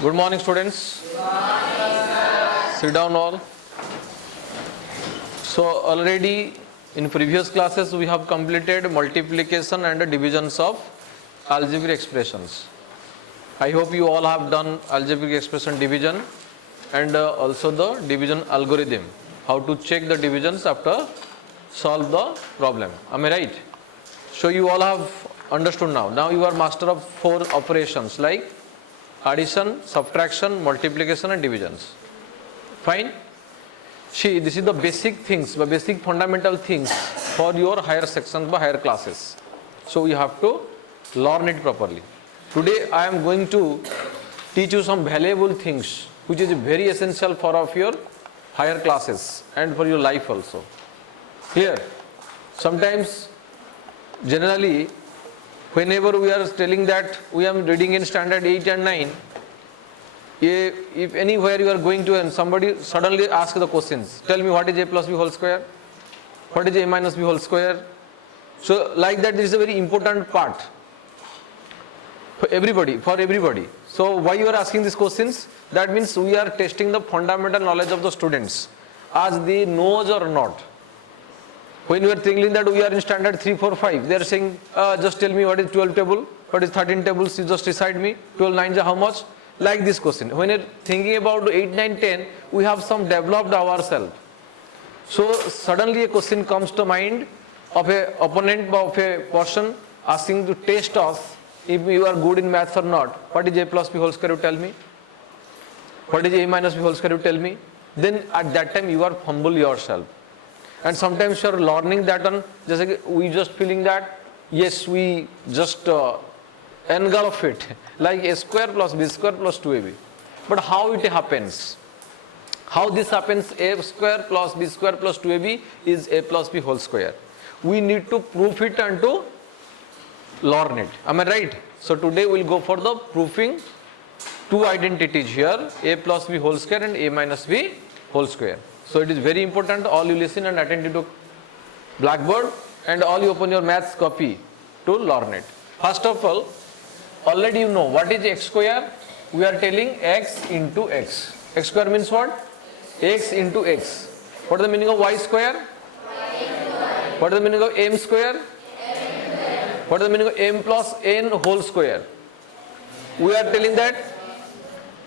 Good morning, students. Sit down all. So already in previous classes we have completed multiplication and divisions of algebraic expressions. I hope you all have done algebraic expression division and also the division algorithm. How to check the divisions after solve the problem. Am I right? So you all have understood now. Now you are master of 4 operations like addition, subtraction, multiplication and divisions. Fine? See, this is the basic things, the basic fundamental things for your higher sections or higher classes. So you have to learn it properly. Today I am going to teach you some valuable things which is very essential for of your higher classes and for your life also. Here, sometimes generally whenever we are telling that we are reading in standard 8 and 9, if anywhere you are going to and somebody suddenly asks the questions, tell me what is a plus b whole square, what is a minus b whole square. So like that, this is a very important part for everybody. So why you are asking these questions? That means we are testing the fundamental knowledge of the students as they knows or not. When we are thinking that we are in standard 3, 4, 5, they are saying, just tell me what is 12 table, what is 13 tables, you just decide me, 12 nines are how much? Like this question. When you are thinking about 8, 9, 10, we have some developed ourselves. So suddenly a question comes to mind of a opponent of a person asking to test us if you are good in maths or not. What is a plus b whole square, you tell me? What is a minus b whole square, you tell me? Then at that time you are humble yourself. And sometimes you are learning that one, we just feeling that, yes, we just engulf it, like a square plus b square plus 2ab. But how it happens? How this happens? A square plus b square plus 2ab is a plus b whole square. We need to prove it and to learn it. Am I right? So today we will go for the proving 2 identities here, a plus b whole square and a minus b whole square. So it is very important all you listen and attend to blackboard and all you open your maths copy to learn it. First of all, already you know what is x square. We are telling x into x. X square means what? X into x. What is the meaning of y square? What is the meaning of m square? What is the meaning of m plus n whole square? We are telling that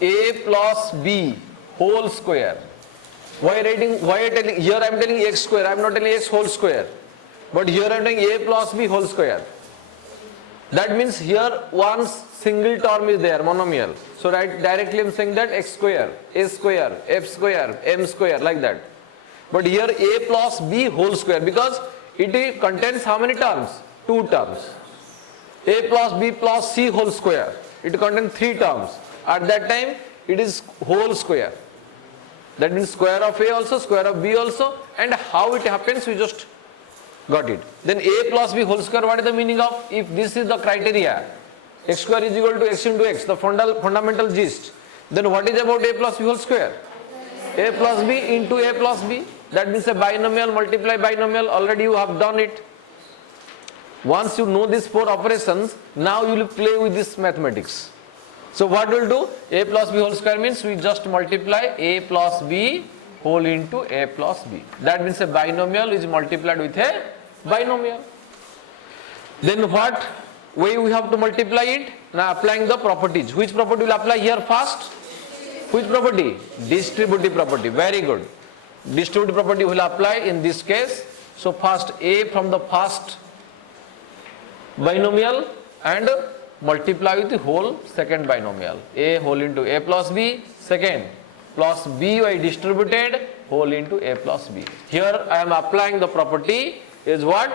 a plus b whole square. Why I telling, here I am telling x square, I am not telling x whole square. But here I am telling a plus b whole square. That means here one single term is there, monomial. So directly I am saying that x square, a square, f square, m square, like that. But here a plus b whole square, because it contains how many terms? 2 terms. A plus b plus c whole square. It contains 3 terms. At that time it is whole square. That means square of a also, square of b also, and how it happens we just got it. Then a plus b whole square, what is the meaning of? If this is the criteria, x square is equal to x into x, the fundamental gist, then what is about a plus b whole square? A plus b into a plus b. That means a binomial multiply binomial. Already you have done it. Once you know these 4 operations, now you will play with this mathematics. So what we will do? A plus b whole square means we just multiply a plus b whole into a plus b. That means a binomial is multiplied with a binomial. Then what way we have to multiply it? Now applying the properties. Which property will apply here first? Which property? Distributive property. Very good. Distributive property will apply in this case. So first a from the first binomial and multiply with the whole second binomial. A whole into a plus b, second plus b by distributed whole into a plus b. Here I am applying the property is what?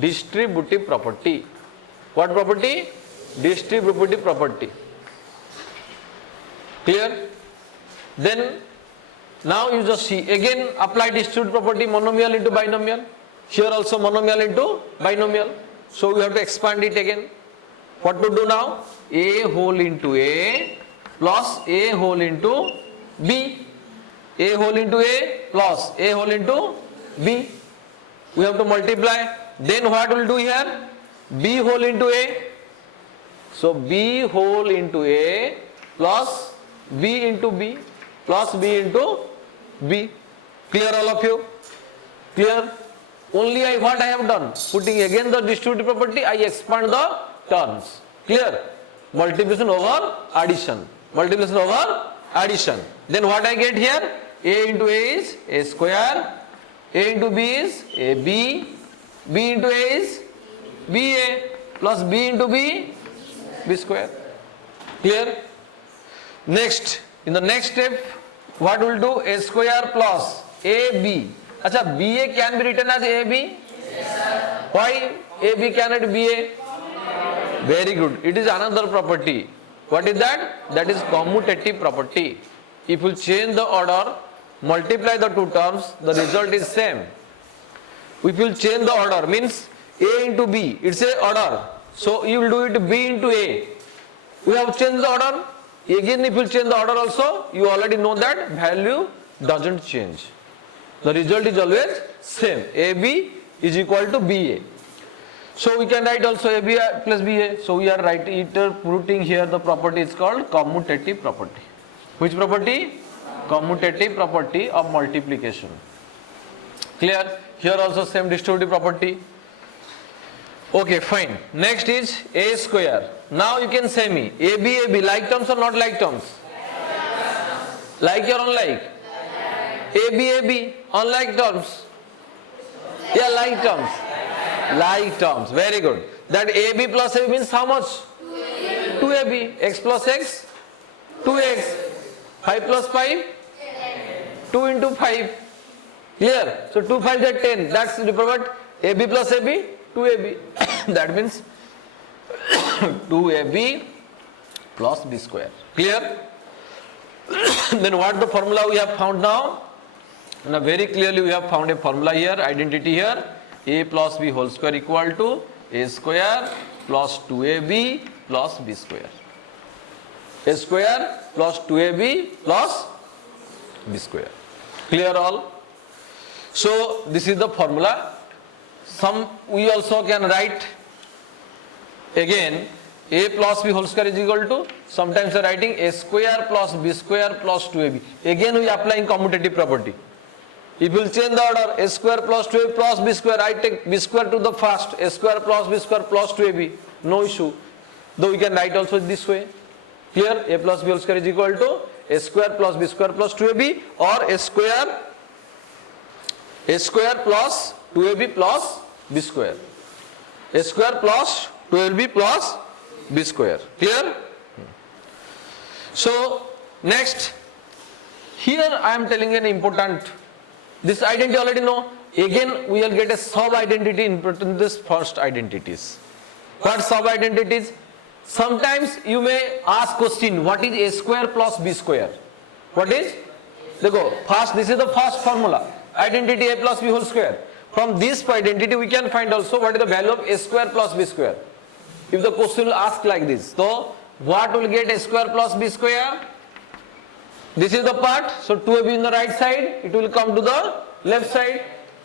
Distributive property. What property? Distributive property. Clear? Then now you just see again apply distributive property, monomial into binomial. Here also monomial into binomial. So we have to expand it again. What to do now? A whole into a plus a whole into b. A whole into a plus a whole into b. We have to multiply. Then what will do here? B whole into a. So b whole into a plus B into B plus B into B. Clear all of you? Clear? Only what I have done, putting again the distributive property, I expand the terms. Clear? Multiplication over addition. Multiplication over addition. Then what I get here? A into A is A square. A into B is AB. B into A is BA plus B into B, B square. Clear? Next, in the next step, what we'll do? A square plus AB. Acha, BA can be written as AB? Yes, why AB cannot be BA? Very good. It is another property. What is that? That is commutative property. If you change the order, multiply the two terms, the result is same. If you change the order, means A into B, it's a order. So you will do it B into A. We have changed the order. Again, if you change the order also, you already know that value doesn't change. The result is always same. AB is equal to BA. So we can write also AB plus BA. So we are putting here the property is called commutative property. Which property? Commutative property of multiplication. Clear? Here also same distributive property. Okay, fine. Next is A square. Now you can say me, AB, like terms or not like terms? Like or unlike? AB, unlike terms? Yeah, like terms. Like terms. Very good. That AB plus AB means how much? 2AB. X plus X? 2X. 5 plus 5? 2 into 5. Clear? So 2 5 is 10. That's the product. AB plus AB? 2AB. That means 2AB plus B square. Clear? Then what the formula we have found now? Now very clearly we have found a formula here, identity here. A plus B whole square equal to A square plus 2AB plus B square. A square plus 2AB plus B square. Clear all? So this is the formula. We also can write again A plus B whole square is equal to, sometimes we are writing A square plus B square plus 2AB. Again we are applying commutative property. If you will change the order, A square plus 2AB plus B square, I take B square to the first, A square plus B square plus 2AB, no issue. Though we can write also this way. Here A plus B whole square is equal to A square plus B square plus 2AB, or A square plus 2AB plus B square. A square plus 12B plus B square. Clear? So next, here I am telling an important, this identity already know. Again we will get a sub identity in this first identities. What sub identities? Sometimes you may ask question, what is A square plus B square? What is? First, this is the first formula. Identity A plus B whole square. From this identity we can find also what is the value of A square plus B square. If the question will ask like this, so what will get A square plus B square? This is the part, so 2AB in the right side, it will come to the left side.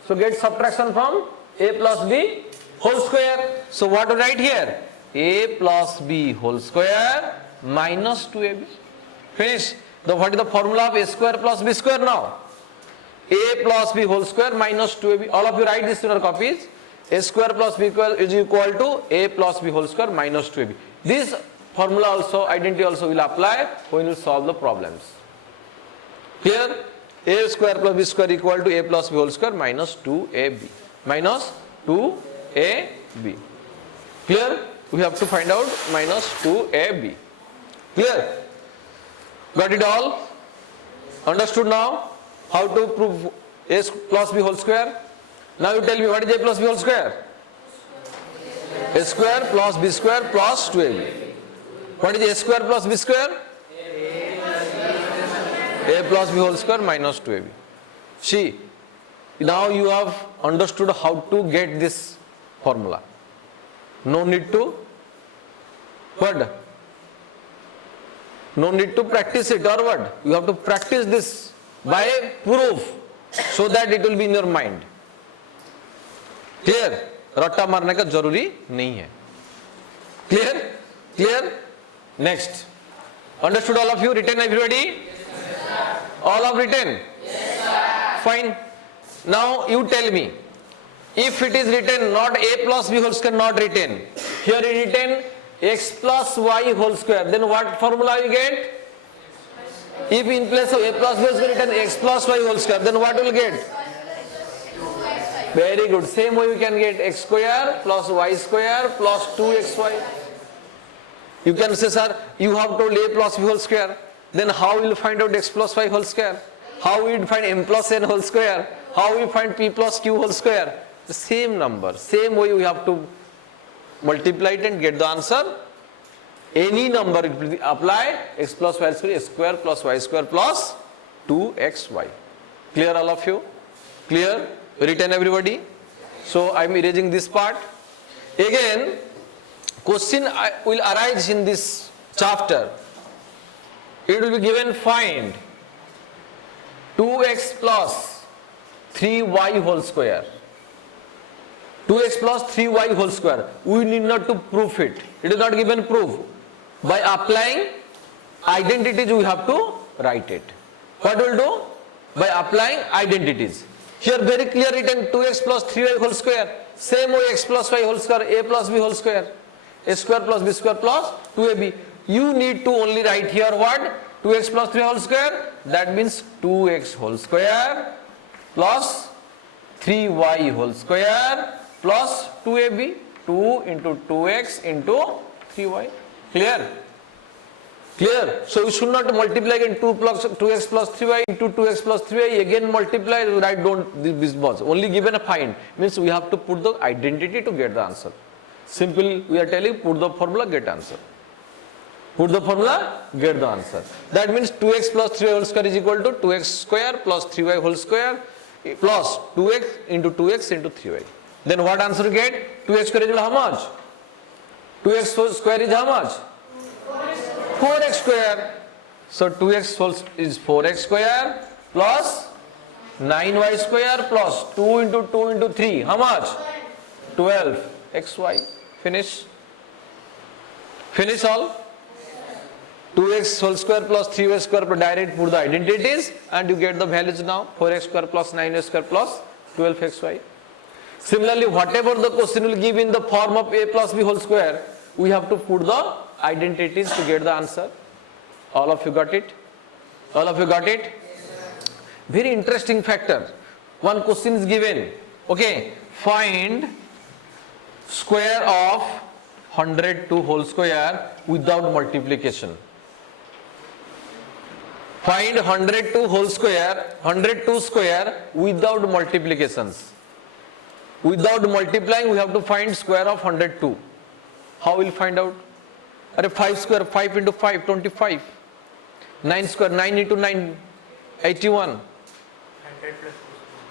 So get subtraction from A plus B whole square. So what to write here? A plus B whole square minus 2AB. Finish. What is the formula of A square plus B square now? A plus B whole square minus 2AB. All of you write this in your copies. A square plus B square is equal to A plus B whole square minus 2AB. This formula also, identity also will apply when you solve the problems. Here, A square plus B square equal to A plus B whole square minus 2AB. Minus 2AB. Clear? We have to find out minus 2AB. Clear? Got it all? Understood now? How to prove A plus B whole square? Now you tell me what is A plus B whole square? A square plus B square plus 2AB. What is A square plus B square? A plus B whole square minus 2AB. See, now you have understood how to get this formula. No need to what? No need to practice it or what? You have to practice this by proof so that it will be in your mind. Clear? रट्टा मारने का जरूरी नहीं है. Clear? Clear? Next. Understood all of you? Written everybody? All have written? Fine. Now you tell me, if it is written not a plus b whole square, not written, here it is written x plus y whole square, then what formula you get? If in place of a plus b whole square written x plus y whole square, then what will get? Very good. Same way we can get x square plus y square plus 2xy. You can say, sir, you have told a plus b whole square. Then how will you find out x plus y whole square? How we find m plus n whole square? How we find p plus q whole square? The same number, same way we have to multiply it and get the answer. Any number apply, x plus y square plus y square plus 2xy. Clear all of you? Clear? Written everybody? So I am erasing this part. Again, question will arise in this chapter. It will be given, find 2x plus 3y whole square. 2x plus 3y whole square. We need not to prove it. It is not given proof. By applying identities we have to write it. What will do? By applying identities. Here very clear written 2x plus 3y whole square. Same way x plus y whole square, a plus b whole square. A square plus b square plus 2ab. You need to only write here what? 2x plus 3 whole square. That means 2x whole square plus 3y whole square plus 2ab. 2 into 2x into 3y. Clear? Clear? So we should not multiply again 2x plus 3y into 2x plus 3y, again multiply, right? This was only given a find. Means we have to put the identity to get the answer. Simple, we are telling, put the formula, get answer. Put the formula, get the answer. That means 2x plus 3y whole square is equal to 2x square plus 3y whole square plus 2x into 3y. Then what answer you get? 2x square is how much? 2x square is how much? 4x square. So 2x whole is 4x square plus 9y square plus 2 into 2 into 3. How much? 12xy. Finish. Finish all. 2x whole square plus 3y square per direct, put the identities and you get the values now. 4x square plus 9y square plus 12xy. Similarly, whatever the question will give in the form of a plus b whole square, we have to put the identities to get the answer. All of you got it? All of you got it? Very interesting factor. One question is given. Okay, find square of 102 whole square without multiplication. Find 102 whole square, 102 square without multiplications. Without multiplying, we have to find square of 102. How will find out? 5 square, 5 into 5, 25. 9 square, 9 into 9, 81.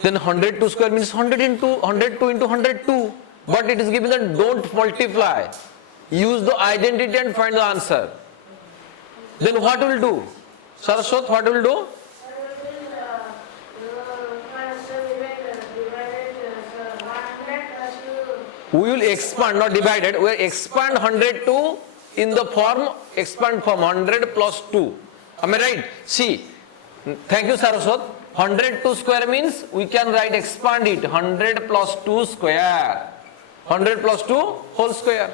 Then 102 square means 102 into 102. But it is given that don't multiply. Use the identity and find the answer. Then what will do? Saraswat, what will do? We will expand, not divided. We will expand 102 in the form, expand from 100 plus 2. Am I right? See, thank you Saraswat. 102 square means we can write, expand it, 100 plus 2 square. 100 plus 2 whole square.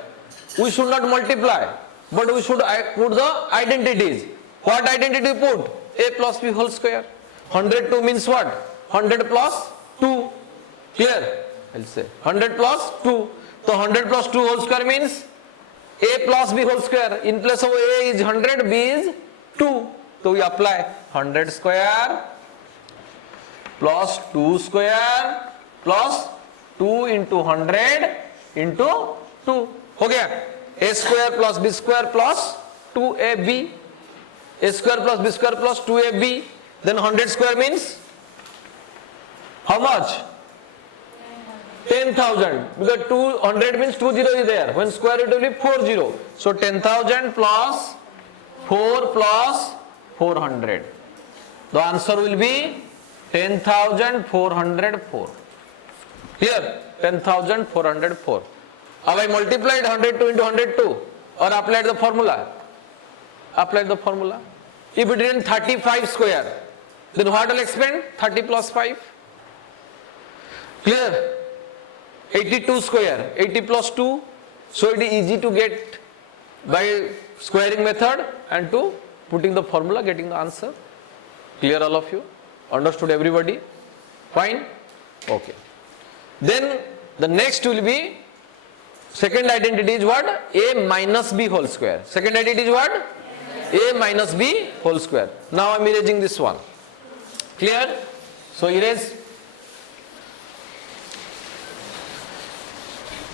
We should not multiply, but we should put the identities. What identity put? A plus b whole square. 102 means what? 100 plus 2. Clear? I'll say 100 plus 2. So 100 plus 2 whole square means a plus b whole square. In place of a is 100, b is 2. So we apply 100 square plus 2 square plus 2 into 100 into 2. Okay. A square plus b square plus 2ab. A square plus b square plus 2ab. Then 100 square means how much? 10,000. Because 200 means 2 0 is there. When square root will be 4 0. So 10,000 plus 4 plus 400. The answer will be 10,404. Here 10,404. Have I multiplied 102 into 102 or applied the formula? Apply the formula. If it written 35 square, then what will expand? 30 plus 5. Clear? 82 square, 80 plus 2. So it is easy to get by squaring method and to putting the formula, getting the answer. Clear all of you? Understood everybody? Fine? Okay. Then the next will be, second identity is what? A minus B whole square. Second identity is what? A minus B whole square. Now I am erasing this one. Clear? So erase.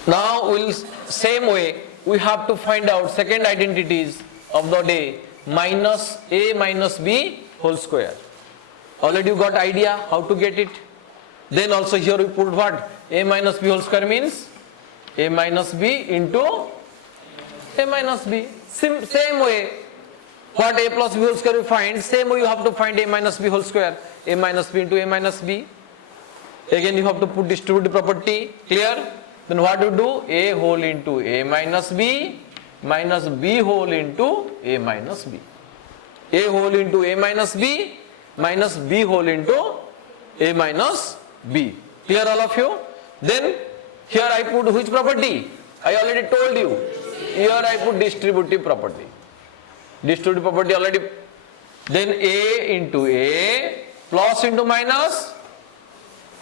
Now we'll same way we have to find out second identities of the day, minus A minus B whole square. Already you got idea how to get it. Then also here we put what? A minus B whole square means A minus B into A minus B. Same way, what A plus B whole square we find, same way you have to find A minus B whole square. A minus B into A minus B. Again you have to put distributive property. Clear? Then what you do? A whole into A minus B minus B whole into A minus B. A whole into A minus B minus B whole into A minus B. Clear all of you? Then here I put which property? I already told you. Here I put distributive property. Distributive property already. Then A into A plus into minus.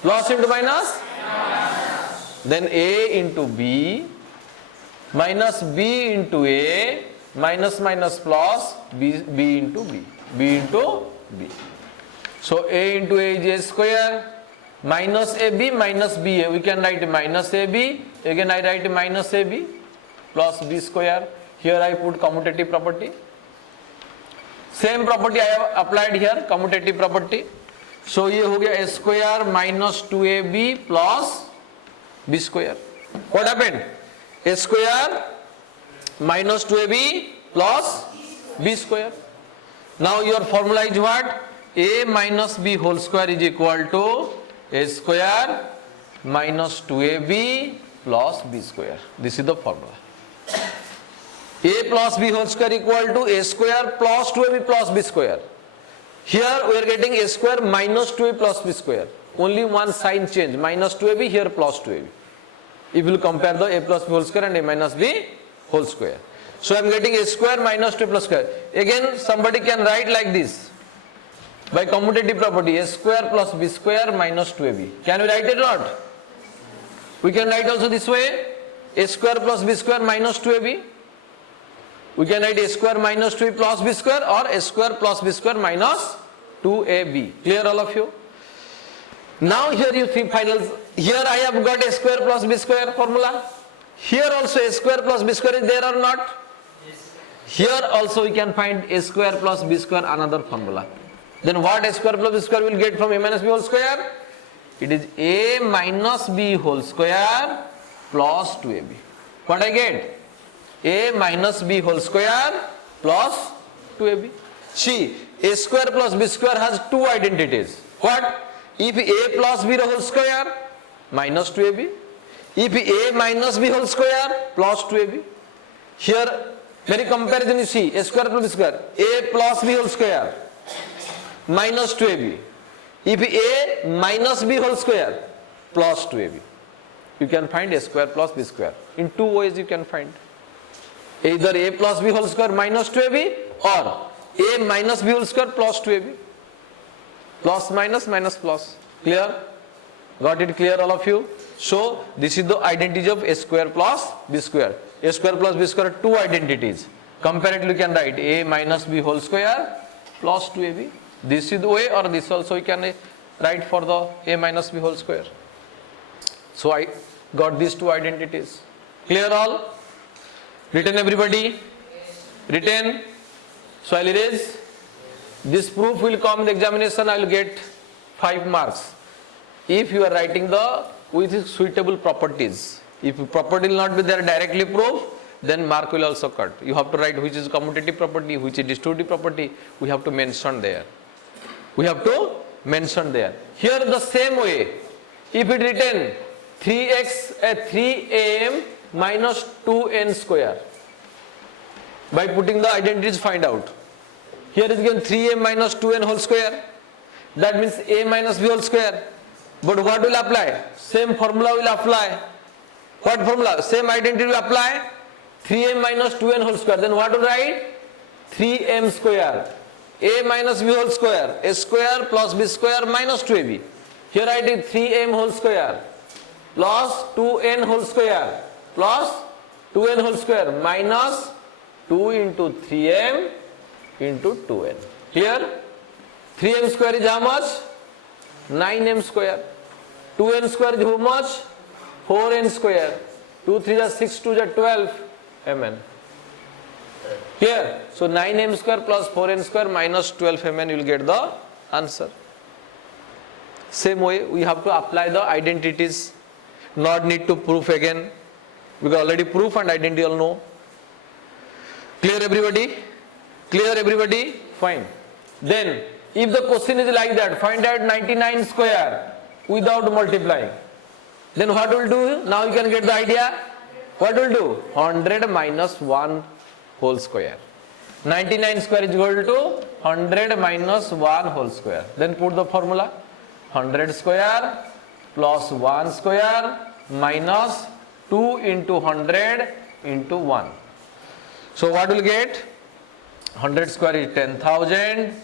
Plus into minus. Then A into B minus B into A minus minus plus B into B. B into B. So A into A is A square minus AB minus BA. We can write minus AB. Again I write minus AB plus B square. Here I put commutative property. Same property I have applied here, commutative property. So ये हो गया A square minus 2AB plus B square. What happened? A square minus 2AB plus B square. Now your formula is what? A minus B whole square is equal to A square minus 2AB plus B square. This is the formula. A plus B whole square equal to A square plus 2AB plus B square. Here we are getting A square minus 2AB plus B square. Only one sign change, minus 2AB, here plus 2AB. If you compare the A plus B whole square and A minus B whole square. So I am getting A square minus 2 plus square. Again somebody can write like this. By commutative property, A square plus B square minus 2AB. Can we write it or not? We can write also this way. A square plus B square minus 2AB. We can write A square minus 2AB plus B square or A square plus B square minus 2AB. Clear all of you? Now here you see finals. Here I have got A square plus B square formula. Here also A square plus B square is there or not? Yes. Here also we can find A square plus B square, another formula. Then what A square plus B square will get from A minus B whole square? It is A minus B whole square plus 2AB. What I get? A minus B whole square plus 2AB. See, A square plus B square has two identities. What? If A plus B whole square minus 2AB. If A minus B whole square plus 2AB. Here, very comparison you see, A square plus B square. A plus B whole square minus 2AB. If A minus B whole square plus 2AB. You can find A square plus B square. In two ways you can find. Either A plus B whole square minus 2AB or A minus B whole square plus 2AB. Plus minus minus plus. Clear? Got it clear all of you? So this is the identity of A square plus B square. A square plus B square, two identities. Comparatively you can write A minus B whole square plus 2AB. This is the way, or this also you can write for the A minus B whole square. So I got these two identities. Clear all? Written everybody? Written? So I'll erase. This proof will come in the examination. I will get 5 marks. If you are writing the with suitable properties. If property will not be there directly proof, then mark will also cut. You have to write which is commutative property, which is distributive property. We have to mention there. We have to mention there. Here the same way. If it written 3am minus 2n square. By putting the identities, find out. Here is given 3a minus 2n whole square. That means a minus b whole square. But what will apply? Same formula will apply. What formula? Same identity will apply. 3m minus 2n whole square. Then what will write? 3m square. A minus b whole square. A square plus b square minus 2ab. Here I did 3m whole square plus 2n whole square plus 2n whole square minus 2 into 3m into 2n. Here 3m square is how much? 9m square. 2n square is how much? 4n square. 2 3 is 6, 2 is 12 mn. Here, so 9m square plus 4n square minus 12 mn, you will get the answer. Same way, we have to apply the identities. Not need to proof again, because already proof and identity all know. Clear everybody? Clear everybody? Fine. Then, if the question is like that, find out 99 square without multiplying. Then what will do? Now you can get the idea. What will do? 100 minus 1 whole square. 99 square is equal to 100 minus 1 whole square. Then put the formula. 100 square plus 1 square minus 2 into 100 into 1. So what will get? 100 square is 10,000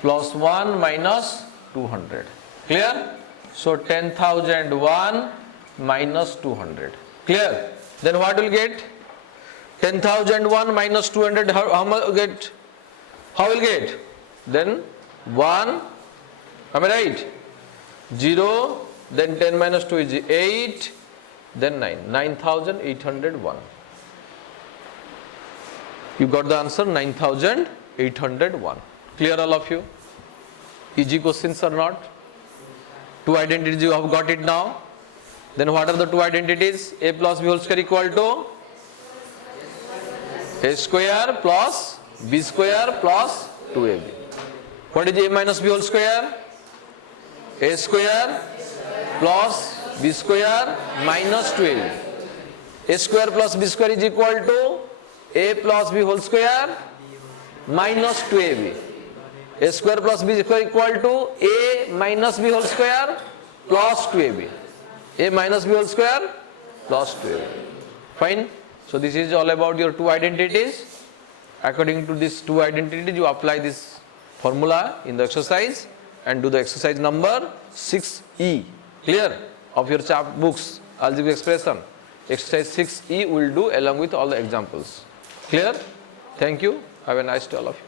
plus 1 minus 200. Clear? So 10,001 minus 200. Clear? Then what will get? 10,001 minus 200, how will get? How will get? Then 1, am I right? 0, then 10 minus 2 is 8, then 9, 9,801. You got the answer, 9,801. Clear all of you? Easy questions or not? Two identities you have got it now. Then what are the two identities? A plus b whole square equal to a square plus b square plus 2ab. What is a minus b whole square? A square plus b square minus 2ab. A square plus b square is equal to a plus b whole square minus 2ab. A square plus b square equal to a minus b whole square plus 2ab. A minus b whole square plus 2ab. Fine. So this is all about your two identities. According to these two identities, you apply this formula in the exercise and do the exercise number 6E. Clear? Of your books, algebraic expression. Exercise 6E will do along with all the examples. Clear? Thank you. Have a nice day all of you.